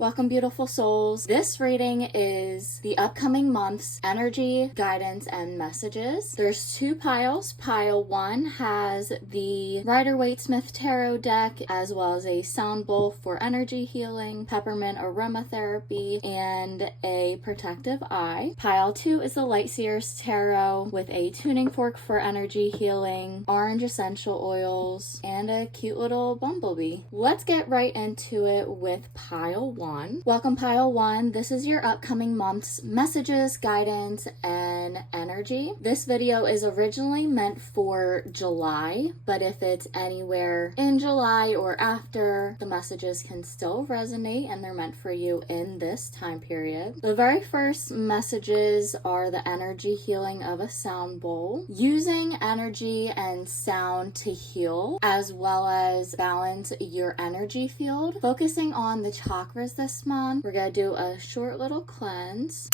Welcome, beautiful souls. This reading is the upcoming month's energy, guidance, and messages. There's two piles. Pile 1 has the Rider-Waite-Smith Tarot deck, as well as a sound bowl for energy healing, peppermint aromatherapy, and a protective eye. Pile 2 is the Lightseer's Tarot with a tuning fork for energy healing, orange essential oils, and a cute little bumblebee. Let's get right into it with Pile 1. Welcome, Pile 1. This is your upcoming month's messages, guidance, and energy. This video is originally meant for July, but if it's anywhere in July or after, the messages can still resonate and they're meant for you in this time period. The very first messages are the energy healing of a sound bowl, using energy and sound to heal, as well as balance your energy field, focusing on the chakras this month. We're gonna do a short little cleanse.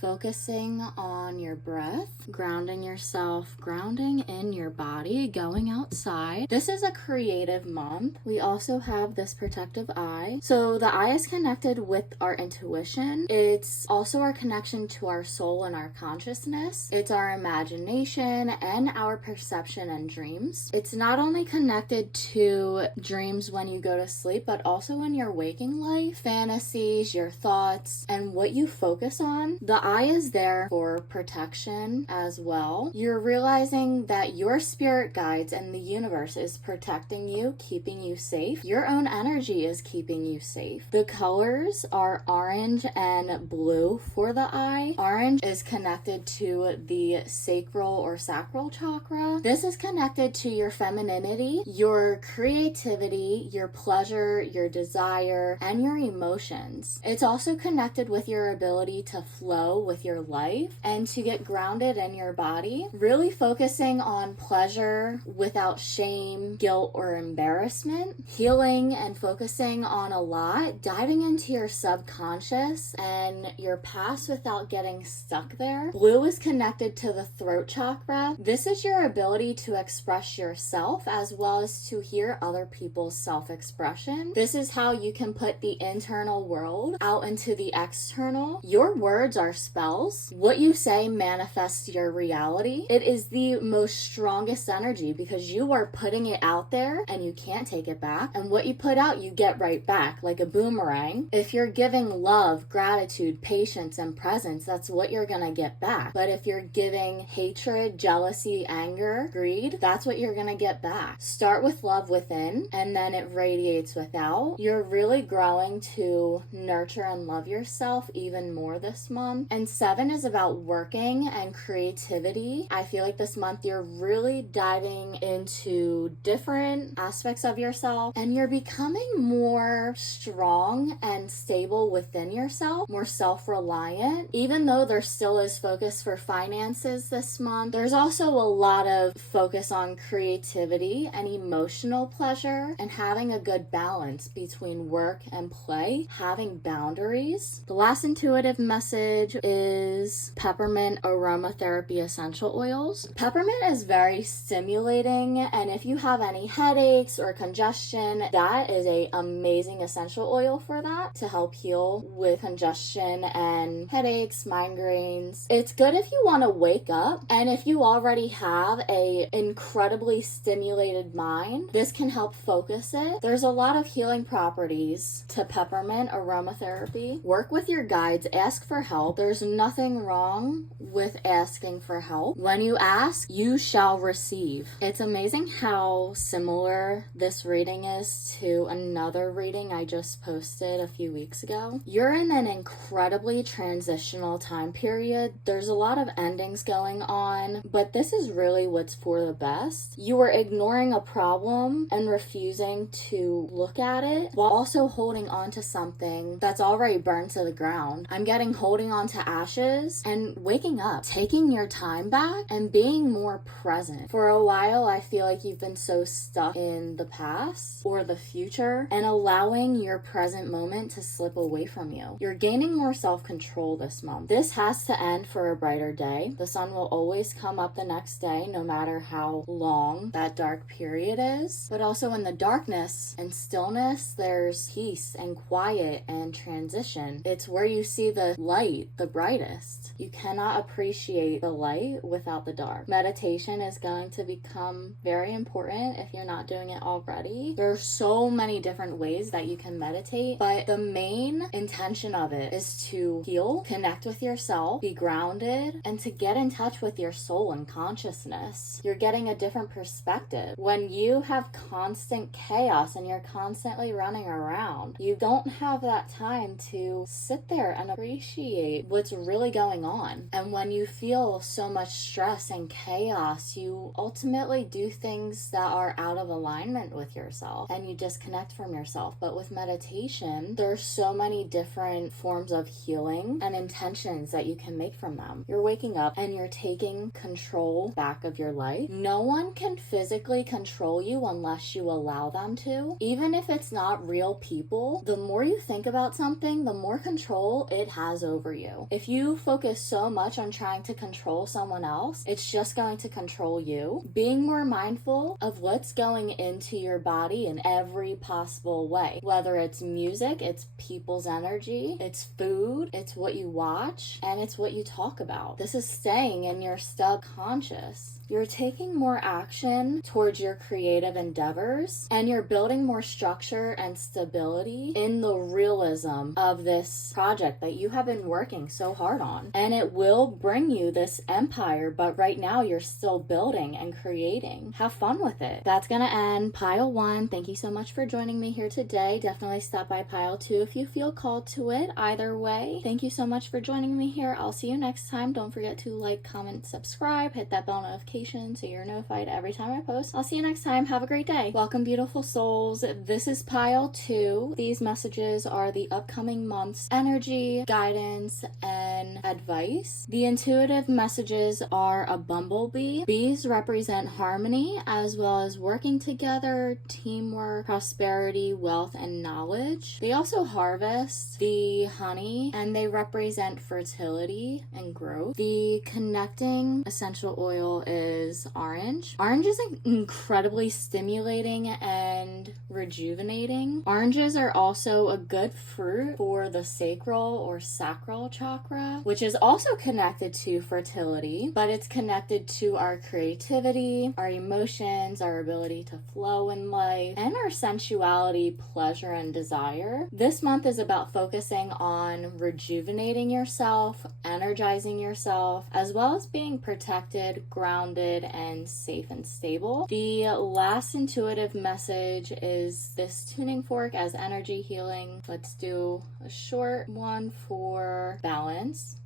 Focusing on your breath, grounding yourself, grounding in your body, going outside. This is a creative month. We also have this protective eye. So the eye is connected with our intuition. It's also our connection to our soul and our consciousness. It's our imagination and our perception and dreams. It's not only connected to dreams when you go to sleep, but also in your waking life, fantasies, your thoughts, and what you focus on. The eye is there for protection as well. You're realizing that your spirit guides and the universe is protecting you, keeping you safe. Your own energy is keeping you safe. The colors are orange and blue for the eye. Orange is connected to the sacral or sacral chakra. This is connected to your femininity, your creativity, your pleasure, your desire, and your emotions. It's also connected with your ability to flow with your life and to get grounded in your body, really focusing on pleasure without shame, guilt, or embarrassment, healing and focusing on a lot, diving into your subconscious and your past without getting stuck there. Blue is connected to the throat chakra. This is your ability to express yourself as well as to hear other people's self-expression. This is how you can put the internal world out into the external. Your words are spells. What you say manifests your reality. It is the most strongest energy because you are putting it out there and you can't take it back. And what you put out, you get right back like a boomerang. If you're giving love, gratitude, patience, and presence, that's what you're gonna get back. But if you're giving hatred, jealousy, anger, greed, that's what you're gonna get back. Start with love within and then it radiates without. You're really growing to nurture and love yourself even more this month. And 7 is about working and creativity. I feel like this month you're really diving into different aspects of yourself and you're becoming more strong and stable within yourself, more self-reliant. Even though there still is focus for finances this month, there's also a lot of focus on creativity and emotional pleasure and having a good balance between work and play, having boundaries. The last intuitive message is peppermint aromatherapy essential oils. Peppermint is very stimulating, and if you have any headaches or congestion, that is an amazing essential oil for that to help heal with congestion and headaches, migraines. It's good if you want to wake up, and if you already have a incredibly stimulated mind, this can help focus it. There's a lot of healing properties to peppermint aromatherapy. Work with your guides, ask for help. There's nothing wrong with asking for help. When you ask, you shall receive. It's amazing how similar this reading is to another reading I just posted a few weeks ago. You're in an incredibly transitional time period. There's a lot of endings going on, but this is really what's for the best. You are ignoring a problem and refusing to look at it while also holding on to something that's already burned to the ground. I'm getting holding on to ashes and waking up, taking your time back and being more present. For a while, I feel like you've been so stuck in the past or the future and allowing your present moment to slip away from you. You're gaining more self-control this month. This has to end for a brighter day. The sun will always come up the next day, no matter how long that dark period is. But also in the darkness and stillness, there's peace and quiet and transition. It's where you see the light the brightest. You cannot appreciate the light without the dark. Meditation is going to become very important if you're not doing it already. There are so many different ways that you can meditate, but the main intention of it is to heal, connect with yourself, be grounded, and to get in touch with your soul and consciousness. You're getting a different perspective. When you have constant chaos and you're constantly running around, you don't have that time to sit there and appreciate what's really going on. And when you feel so much stress and chaos, you ultimately do things that are out of alignment with yourself and you disconnect from yourself. But with meditation, there's so many different forms of healing and intentions that you can make from them. You're waking up and you're taking control back of your life. No one can physically control you unless you allow them to. Even if it's not real people, the more you think about something, the more control it has over you. If you focus so much on trying to control someone else, it's just going to control you. Being more mindful of what's going into your body in every possible way, whether it's music, it's people's energy, it's food, it's what you watch, and it's what you talk about. This is staying in your subconscious. You're taking more action towards your creative endeavors, and you're building more structure and stability in the realism of this project that you have been working so hard on. And it will bring you this empire, but right now you're still building and creating. Have fun with it. That's gonna end pile 1. Thank you so much for joining me here today. Definitely stop by pile 2 if you feel called to it. Either way, thank you so much for joining me here. I'll see you next time. Don't forget to like, comment, subscribe, hit that bell notification so you're notified every time I post. I'll see you next time. Have a great day. Welcome, beautiful souls. This is pile 2. These messages are the upcoming month's energy, guidance, and advice. The intuitive messages are a bumblebee. Bees represent harmony as well as working together, teamwork, prosperity, wealth, and knowledge. They also harvest the honey and they represent fertility and growth. The connecting essential oil is orange. Orange is incredibly stimulating and rejuvenating. Oranges are also a good fruit for the sacral or sacral chakra, which is also connected to fertility, but it's connected to our creativity, our emotions, our ability to flow in life, and our sensuality, pleasure, and desire. This month is about focusing on rejuvenating yourself, energizing yourself, as well as being protected, grounded, and safe and stable. The last intuitive message is this tuning fork as energy healing. Let's do a short one for balance.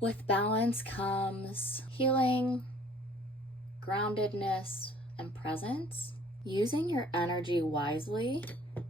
With balance comes healing, groundedness, and presence. Using your energy wisely.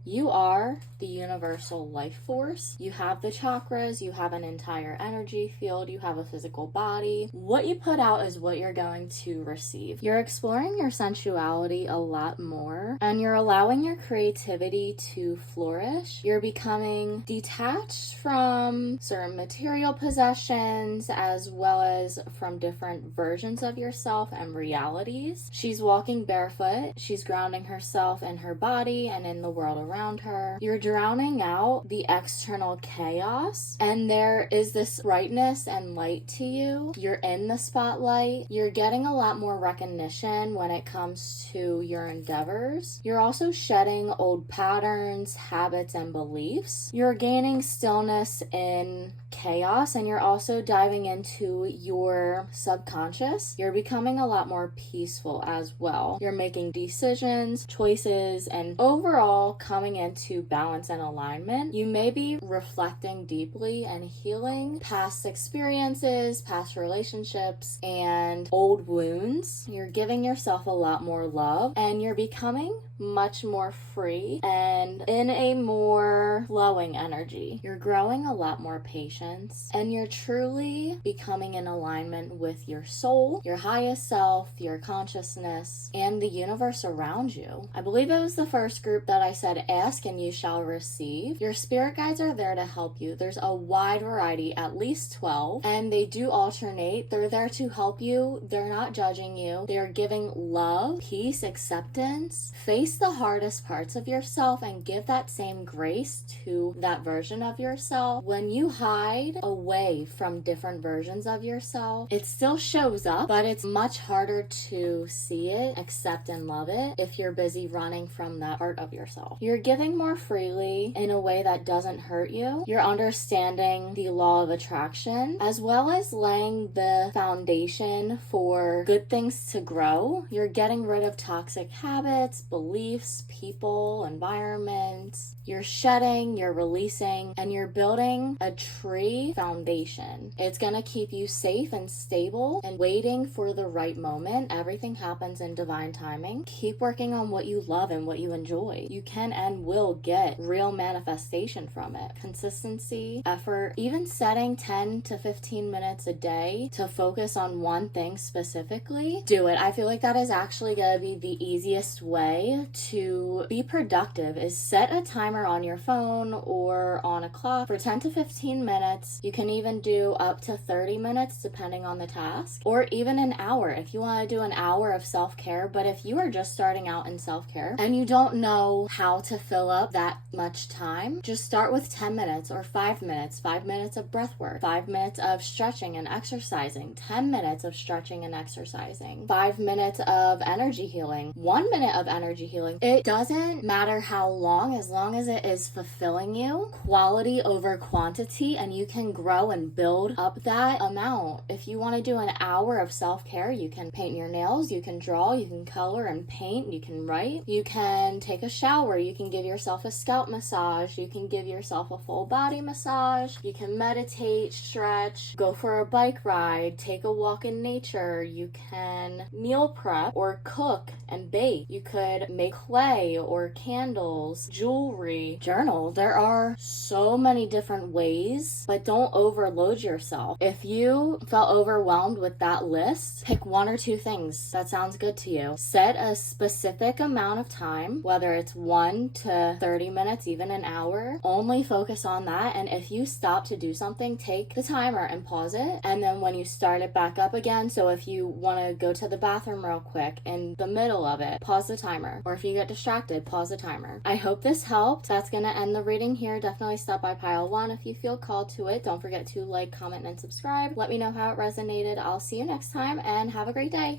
You are the universal life force. You have the chakras, you have an entire energy field, you have a physical body. What you put out is what you're going to receive. You're exploring your sensuality a lot more, and you're allowing your creativity to flourish. You're becoming detached from certain material possessions as well as from different versions of yourself and realities. She's walking barefoot. She's grounding herself in her body and in the world around her. You're drowning out the external chaos, and there is this brightness and light to you. You're in the spotlight. You're getting a lot more recognition when it comes to your endeavors. You're also shedding old patterns, habits, and beliefs. You're gaining stillness in chaos chaos, and you're also diving into your subconscious. You're becoming a lot more peaceful as well. You're making decisions, choices, and overall coming into balance and alignment. You may be reflecting deeply and healing past experiences, past relationships, and old wounds. You're giving yourself a lot more love, and you're becoming much more free and in a more flowing energy. You're growing a lot more patience, and you're truly becoming in alignment with your soul, your highest self, your consciousness, and the universe around you. I believe it was the first group that I said, ask and you shall receive. Your spirit guides are there to help you. There's a wide variety, at least 12, and they do alternate. They're there to help you. They're not judging you. They're giving love, peace, acceptance. Face the hardest parts of yourself and give that same grace to that version of yourself. When you hide away from different versions of yourself, it still shows up, but it's much harder to see it, accept, and love it if you're busy running from that part of yourself. You're giving more freely in a way that doesn't hurt you. You're understanding the law of attraction, as well as laying the foundation for good things to grow. You're getting rid of toxic habits, beliefs, people, environments. You're shedding, you're releasing, and you're building a tree foundation. It's gonna keep you safe and stable and waiting for the right moment. Everything happens in divine timing. Keep working on what you love and what you enjoy. You can and will get real manifestation from it. Consistency, effort, even setting 10 to 15 minutes a day to focus on one thing specifically, do it. I feel like that is actually gonna be the easiest way to be productive, is set a timer on your phone or on a clock for 10 to 15 minutes. You can even do up to 30 minutes depending on the task, or even an hour if you want to do an hour of self-care. But if you are just starting out in self-care and you don't know how to fill up that much time, just start with 10 minutes or 5 minutes, 5 minutes of breath work, 5 minutes of stretching and exercising, 10 minutes of stretching and exercising, 5 minutes of energy healing, 1 minute of energy healing. It doesn't matter how long, as long as it is fulfilling you, quality over quantity, and you can grow and build up that amount. If you want to do an hour of self-care, you can paint your nails, you can draw, you can color and paint, you can write, you can take a shower, you can give yourself a scalp massage, you can give yourself a full body massage, you can meditate, stretch, go for a bike ride, take a walk in nature, you can meal prep or cook and bake, you could make clay or candles, jewelry, journal. There are so many different ways, but don't overload yourself. If you felt overwhelmed with that list, pick 1 or 2 things that sounds good to you. Set a specific amount of time, whether it's 1 to 30 minutes, even an hour. Only focus on that, and if you stop to do something, take the timer and pause it, and then when you start it back up again, so if you want to go to the bathroom real quick in the middle of it, pause the timer, or if you get distracted, pause the timer. I hope this helped. That's gonna end the reading here. Definitely stop by pile 1 if you feel called to it. Don't forget to like, comment, and subscribe. Let me know how it resonated. I'll see you next time, and have a great day.